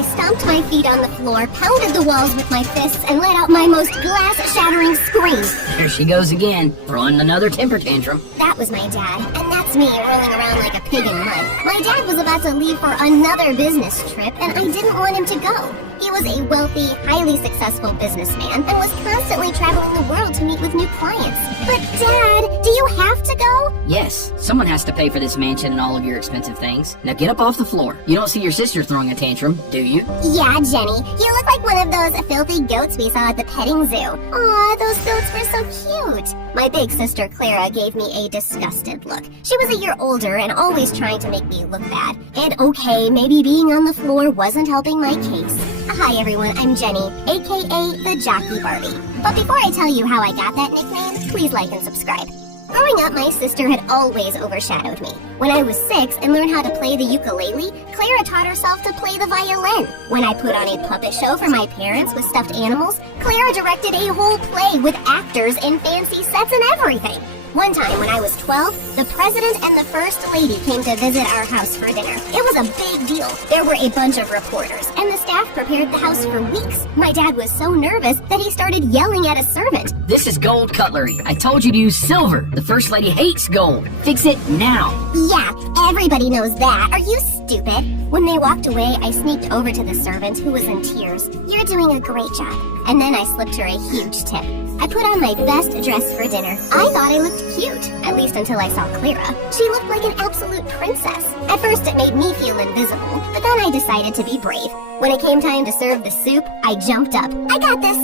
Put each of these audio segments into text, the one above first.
I stomped my feet on the floor, pounded the walls with my fists, and let out my most glass-shattering scream. There she goes again, throwing another temper tantrum. That was my dad, and that's me rolling around like a pig in mud. My dad was about to leave for another business trip, and I didn't want him to go. He was a wealthy, highly successful businessman and was constantly traveling the world to meet with new clients. But Dad, do you have to go? Yes, someone has to pay for this mansion and all of your expensive things. Now get up off the floor. You don't see your sister throwing a tantrum, do you? Yeah, Jenny. You look like one of those filthy goats we saw at the petting zoo. Aw, those goats were so cute. My big sister Clara gave me a disgusted look. She was a year older and always trying to make me look bad. And okay, maybe being on the floor wasn't helping my case. Hi everyone, I'm Jenny, aka the Jockey Barbie. But before I tell you how I got that nickname, please like and subscribe. Growing up, my sister had always overshadowed me. When I was 6 and learned how to play the ukulele, Clara taught herself to play the violin. When I put on a puppet show for my parents with stuffed animals, Clara directed a whole play with actors and fancy sets and everything. One time when I was 12, the president and the first lady came to visit our house for dinner. It was a big deal. There were a bunch of reporters, and the staff prepared the house for weeks. My dad was so nervous that he started yelling at a servant. This is gold cutlery. I told you to use silver. The first lady hates gold. Fix it now. Yeah, everybody knows that. Are you stupid? When they walked away, I sneaked over to the servant, who was in tears. You're doing a great job. And then I slipped her a huge tip. I put on my best dress for dinner. I thought I looked cute, at least until I saw Clara. She looked like an absolute princess. At first it made me feel invisible, but then I decided to be brave. When it came time to serve the soup, I jumped up. I got this!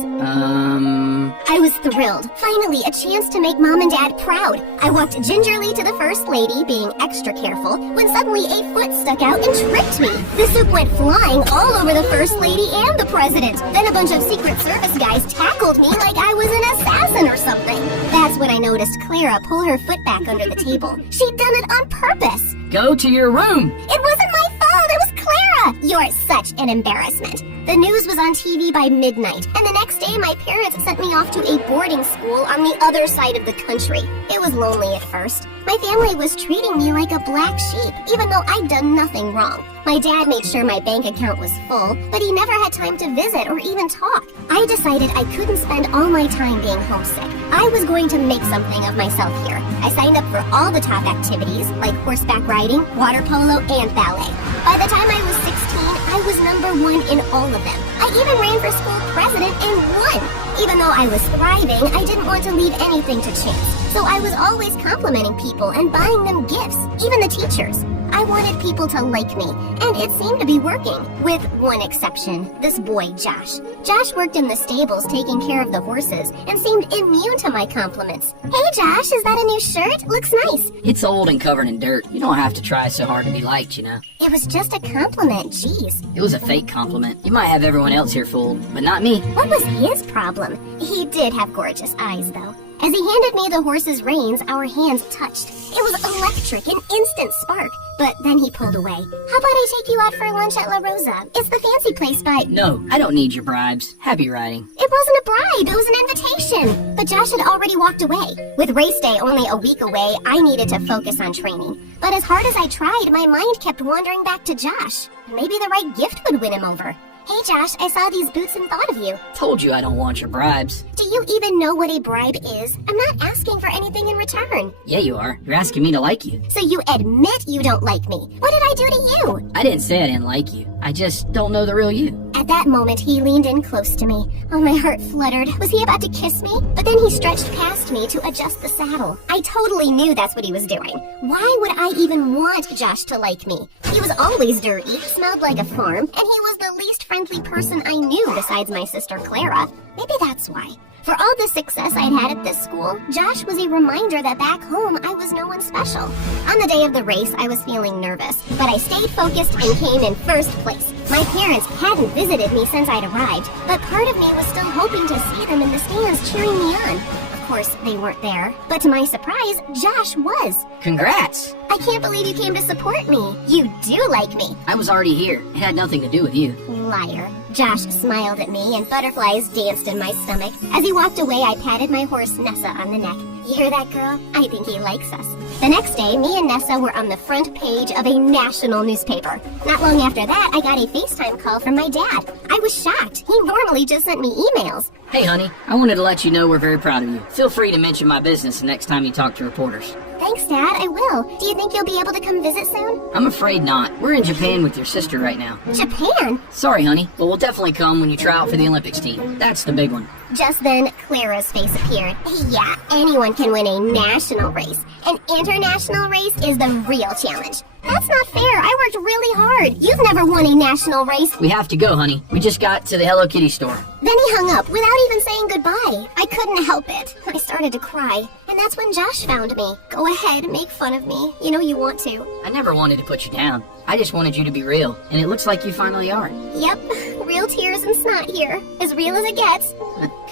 I was thrilled. Finally, a chance to make Mom and Dad proud. I walked gingerly to the First Lady, being extra careful, when suddenly a foot stuck out and tripped me. The soup went flying all over the First Lady and the President. Then a bunch of Secret Service guys tackled me like I was an assassin or something. That's when I noticed Clara pull her foot back under the table. She'd done it on purpose. Go to your room. It wasn't my fault, it was Clara! You're such an embarrassment. The news was on TV by midnight, and the next day my parents sent me off to a boarding school on the other side of the country. It was lonely at first. My family was treating me like a black sheep, even though I'd done nothing wrong. My dad made sure my bank account was full, but he never had time to visit or even talk. I decided I couldn't spend all my time being homesick. I was going to make something of myself here. I signed up for all the top activities, like horseback riding, water polo, and ballet. By the time I was 16, I was #1 in all of them. I even ran for school president and won. Even though I was thriving, I didn't want to leave anything to chance. So I was always complimenting people and buying them gifts, even the teachers. I wanted people to like me, and it seemed to be working. With one exception, this boy, Josh. Josh worked in the stables taking care of the horses and seemed immune to my compliments. Hey Josh, is that a new shirt? Looks nice. It's old and covered in dirt. You don't have to try so hard to be liked, you know. It was just a compliment, jeez. It was a fake compliment. You might have everyone else here fooled, but not me. What was his problem? He did have gorgeous eyes, though. As he handed me the horse's reins, our hands touched. It was electric, an instant spark. But then he pulled away. How about I take you out for lunch at La Rosa? It's the fancy place by... No, I don't need your bribes. Happy riding. It wasn't a bribe, it was an invitation. But Josh had already walked away. With race day only a week away, I needed to focus on training. But as hard as I tried, my mind kept wandering back to Josh. Maybe the right gift would win him over. Hey Josh, I saw these boots and thought of you. Told you I don't want your bribes. Do you even know what a bribe is? I'm not asking for anything in return. Yeah, you are. You're asking me to like you. So you admit you don't like me. What did I do to you? I didn't say I didn't like you. I just don't know the real you. At that moment, he leaned in close to me. Oh, my heart fluttered. Was he about to kiss me? But then he stretched past me to adjust the saddle. I totally knew that's what he was doing. Why would I even want Josh to like me? He was always dirty, smelled like a farm, and he was the least friendly person I knew besides my sister Clara. Maybe that's why. For all the success I'd had at this school, Josh was a reminder that back home I was no one special. On the day of the race, I was feeling nervous, but I stayed focused and came in first place. My parents hadn't visited me since I'd arrived, but part of me was still hoping to see them in the stands cheering me on. Of course, they weren't there, but to my surprise, Josh was. Congrats! I I can't believe you came to support me. You do like me. I was already here. It had nothing to do with you. Liar. Josh smiled at me and butterflies danced in my stomach. As he walked away, I patted my horse Nessa on the neck. You hear that, girl? I think he likes us. The next day, me and Nessa were on the front page of a national newspaper. Not long after that, I got a FaceTime call from my dad. I was shocked. He normally just sent me emails. Hey, honey, I wanted to let you know we're very proud of you. Feel free to mention my business the next time you talk to reporters. Thanks, Dad. I will. Do you think you'll be able to come visit soon? I'm afraid not. We're in Japan with your sister right now. Japan? Sorry, honey, but we'll definitely come when you try out for the Olympics team. That's the big one. Just then, Clara's face appeared. Yeah, anyone can win a national race. An international race is the real challenge. That's not fair. I worked really hard. You've never won a national race. We have to go, honey. We just got to the Hello Kitty store. Then he hung up without even saying goodbye. I couldn't help it. I started to cry. And that's when Josh found me. Go ahead, make fun of me. You know you want to. I never wanted to put you down. I just wanted you to be real, and it looks like you finally are. Yep, real tears and snot here. As real as it gets.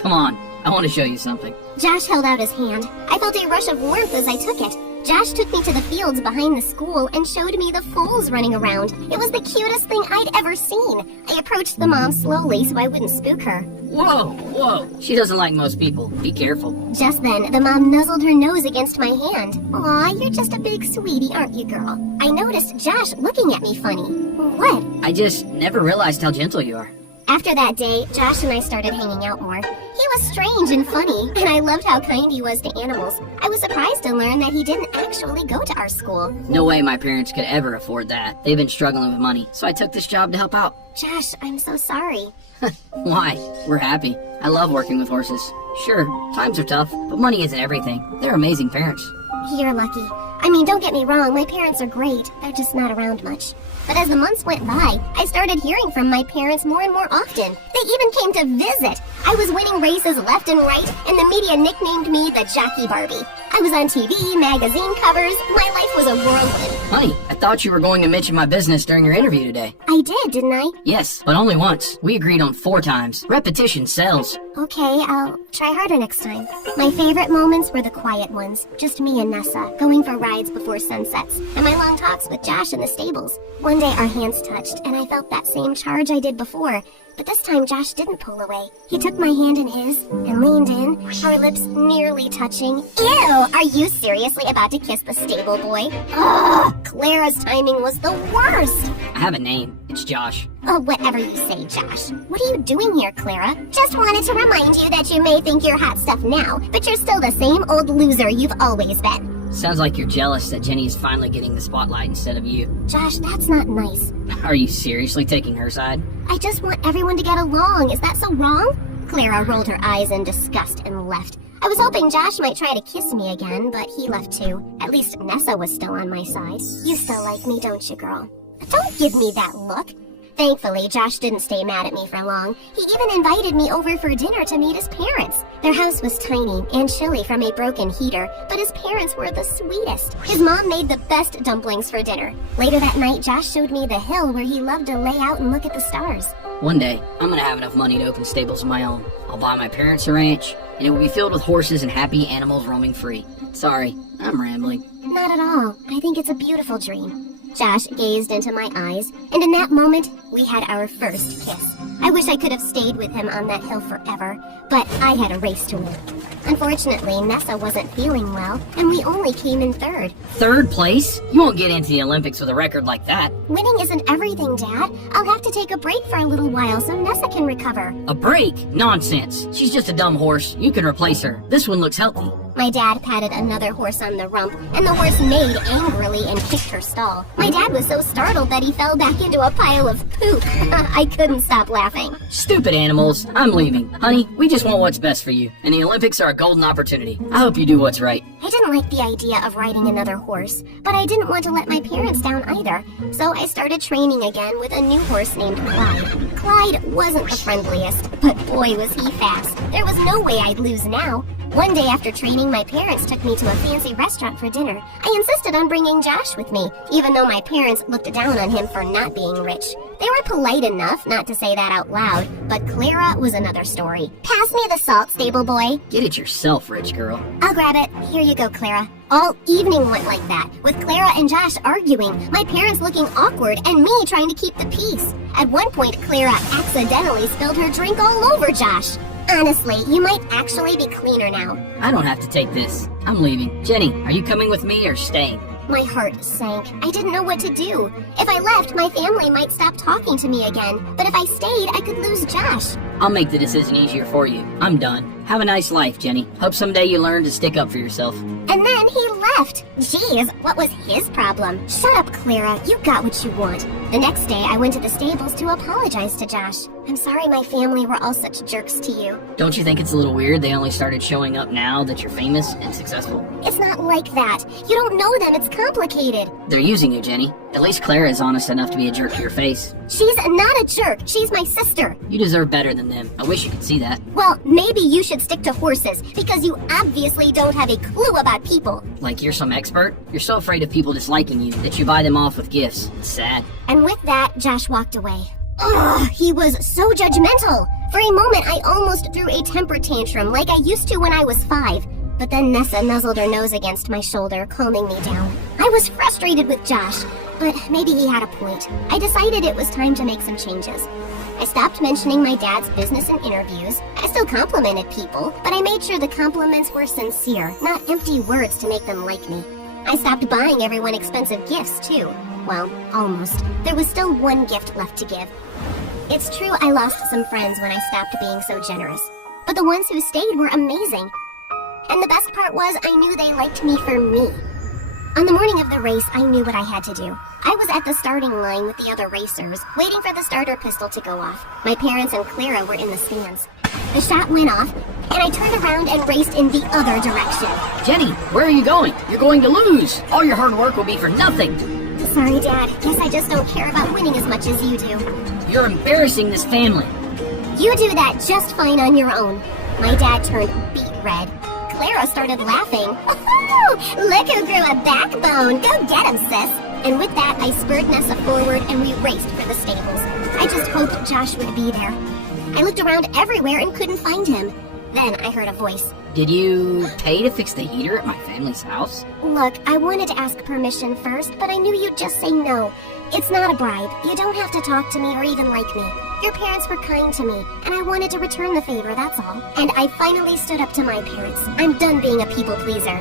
Come on, I want to show you something. Josh held out his hand. I felt a rush of warmth as I took it. Josh took me to the fields behind the school and showed me the foals running around. It was the cutest thing I'd ever seen. I approached the mom slowly so I wouldn't spook her. Whoa. She doesn't like most people. Be careful. Just then, the mom nuzzled her nose against my hand. Aw, you're just a big sweetie, aren't you, girl? I noticed Josh looking at me funny. What? I just never realized how gentle you are. After that day, Josh and I started hanging out more. He was strange and funny, and I loved how kind he was to animals. I was surprised to learn that he didn't actually go to our school. No way my parents could ever afford that. They've been struggling with money, so I took this job to help out. Josh, I'm so sorry. Why? We're happy. I love working with horses. Sure, times are tough, but money isn't everything. They're amazing parents. You're lucky. I mean, don't get me wrong, my parents are great. They're just not around much. But as the months went by, I started hearing from my parents more and more often. They even came to visit. I was winning races left and right, and the media nicknamed me the Jockey Barbie. I was on TV, magazine covers. My life was a whirlwind. Honey, I thought you were going to mention my business during your interview today. I did, didn't I? Yes, but only once. We agreed on 4 times. Repetition sells. Okay, I'll try harder next time. My favorite moments were the quiet ones. Just me and Nessa, going for rides before sunsets, and my long talks with Josh in the stables. One day our hands touched, and I felt that same charge I did before. But this time Josh didn't pull away. He took my hand in his and leaned in, our lips nearly touching. Ew! Are you seriously about to kiss the stable boy? Ugh! Clara's timing was the worst! I have a name. It's Josh. Oh, whatever you say, Josh. What are you doing here, Clara? Just wanted to remind you that you may think you're hot stuff now, but you're still the same old loser you've always been. Sounds like you're jealous that Jenny is finally getting the spotlight instead of you. Josh, that's not nice. Are you seriously taking her side? I just want everyone to get along. Is that so wrong? Clara rolled her eyes in disgust and left. I was hoping Josh might try to kiss me again, but he left too. At least Nessa was still on my side. You still like me, don't you, girl? Don't give me that look. Thankfully, Josh didn't stay mad at me for long. He even invited me over for dinner to meet his parents. Their house was tiny and chilly from a broken heater, but his parents were the sweetest. His mom made the best dumplings for dinner. Later that night, Josh showed me the hill where he loved to lay out and look at the stars. One day, I'm gonna have enough money to open stables of my own. I'll buy my parents a ranch, and it will be filled with horses and happy animals roaming free. Sorry, I'm rambling. Not at all. I think it's a beautiful dream. Josh gazed into my eyes, and in that moment, we had our first kiss. I wish I could have stayed with him on that hill forever, but I had a race to win. Unfortunately, Nessa wasn't feeling well, and we only came in third. 3rd place? You won't get into the Olympics with a record like that. Winning isn't everything, Dad. I'll have to take a break for a little while so Nessa can recover. A break? Nonsense. She's just a dumb horse. You can replace her. This one looks healthy. My dad patted another horse on the rump, and the horse neighed angrily and kicked her stall. My dad was so startled that he fell back into a pile of poop. I couldn't stop laughing. Stupid animals. I'm leaving. Honey, we just want what's best for you, and the Olympics are a golden opportunity. I hope you do what's right. I didn't like the idea of riding another horse, but I didn't want to let my parents down either, so I started training again with a new horse named Clyde. Clyde wasn't the friendliest, but boy was he fast. There was no way I'd lose now. One day after training, my parents took me to a fancy restaurant for dinner. I insisted on bringing Josh with me, even though my parents looked down on him for not being rich. They were polite enough not to say that out loud, but Clara was another story. Pass me the salt, stable boy. Get it yourself, rich girl. I'll grab it. Here you go, Clara. All evening went like that, with Clara and Josh arguing, my parents looking awkward, and me trying to keep the peace. At one point, Clara accidentally spilled her drink all over Josh. Honestly, you might actually be cleaner now. I don't have to take this. I'm leaving. Jenny, are you coming with me or staying? My heart sank. I didn't know what to do. If I left, my family might stop talking to me again. But if I stayed, I could lose Josh. I'll make the decision easier for you. I'm done. Have a nice life, Jenny. Hope someday you learn to stick up for yourself. And then he left. Jeez, what was his problem? Shut up, Clara. You got what you want. The next day, I went to the stables to apologize to Josh. I'm sorry my family were all such jerks to you. Don't you think it's a little weird they only started showing up now that you're famous and successful? It's not like that. You don't know them. It's complicated. They're using you, Jenny. At least Clara is honest enough to be a jerk to your face. She's not a jerk. She's my sister. You deserve better than them. I wish you could see that. Well, maybe you should stick to horses, because you obviously don't have a clue about people. Like you're some expert? You're so afraid of people disliking you that you buy them off with gifts. It's sad. And with that, Josh walked away. Ugh, he was so judgmental. For a moment, I almost threw a temper tantrum like I used to when I was 5. But then Nessa nuzzled her nose against my shoulder, calming me down. I was frustrated with Josh, but maybe he had a point. I decided it was time to make some changes. I stopped mentioning my dad's business in interviews. I still complimented people, but I made sure the compliments were sincere, not empty words to make them like me. I stopped buying everyone expensive gifts, too. Well, almost. There was still one gift left to give. It's true I lost some friends when I stopped being so generous, but the ones who stayed were amazing. And the best part was I knew they liked me for me. On the morning of the race, I knew what I had to do. I was at the starting line with the other racers, waiting for the starter pistol to go off. My parents and Clara were in the stands. The shot went off, and I turned around and raced in the other direction. Jenny, where are you going? You're going to lose. All your hard work will be for nothing. Sorry, Dad. Guess I just don't care about winning as much as you do. You're embarrassing this family. You do that just fine on your own. My dad turned beet red. Clara started laughing. Oh, look who grew a backbone. Go get him, sis. And with that, I spurred Nessa forward and we raced for the stables. I just hoped Josh would be there. I looked around everywhere and couldn't find him. Then I heard a voice. Did you pay to fix the heater at my family's house? Look, I wanted to ask permission first, but I knew you'd just say no. It's not a bribe. You don't have to talk to me or even like me. Your parents were kind to me, and I wanted to return the favor, that's all. And I finally stood up to my parents. I'm done being a people pleaser.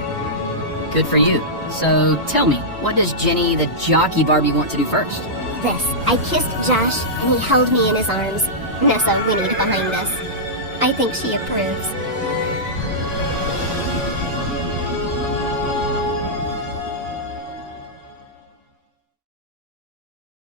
Good for you. So tell me, what does Jenny the jockey Barbie want to do first? This. I kissed Josh, and he held me in his arms. Nessa whinnied behind us. I think she approves.